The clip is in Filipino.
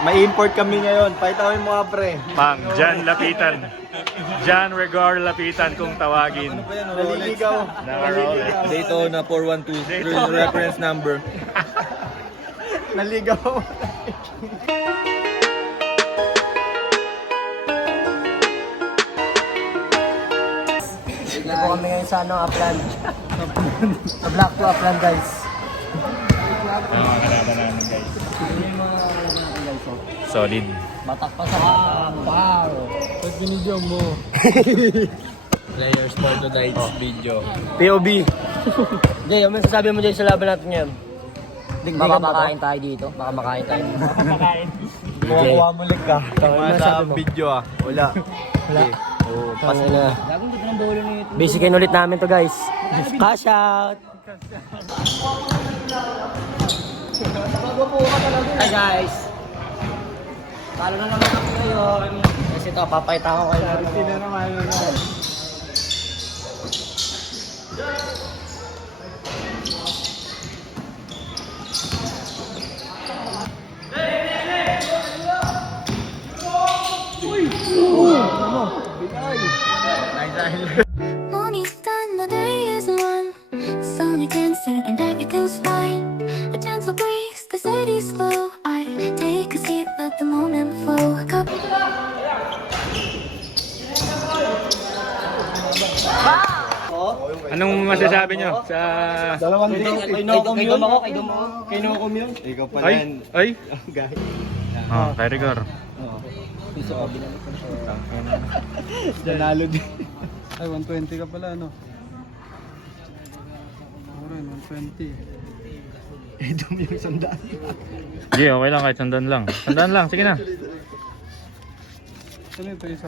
May import kami ngayon. Pakita mo yung mga pre. Pang Jan Lapitan. Jan Regar Lapitan kung tawagin. Naliligaw. Naka-Rolex. Daytona 412. Yung reference number. Naligaw. Dito po kami ngayon sa Upland. Sa Block 2 Upland guys. Ang mga kalaban namin guys. Yun yung mga kalaban natin guys. Oh. Solid. Batak pa sa batak. Wow! Ba't binidyo mo? Players for tonight's video. POB. Jay, ano masasabi mo dyan sa laban natin ngayon? Baka makain tayo dito. Baka makain tayo dito. Kukuha mo lig ka. Ano Mga sa masabi mo? video ah. Wala. Wala. Oo, Pas na. Basikin ulit namin to guys. Cash out! Hi guys! Talo na naman ako ngayon. Kasi ito, papayta ko kayo. Sila naman yun. Morning's done, the day is one. Sun dancing and everything's fine. A gentle breeze, the city's slow. I take a seat, let the moment flow. A cup Anong masasabi nyo sa... Dalawang Kay day. Nokom yun. Kay Nokom yun. Ikaw pala Ay? yan. Ay? Guys. Oh, kay Regar. Nanalo din. Ay, 120 ka pala, ano? Alright, 120. Eh, dumi yung sandaan. Hindi, okay lang kahit sandaan lang. Sandaan lang, sige na. Ano ito, isa?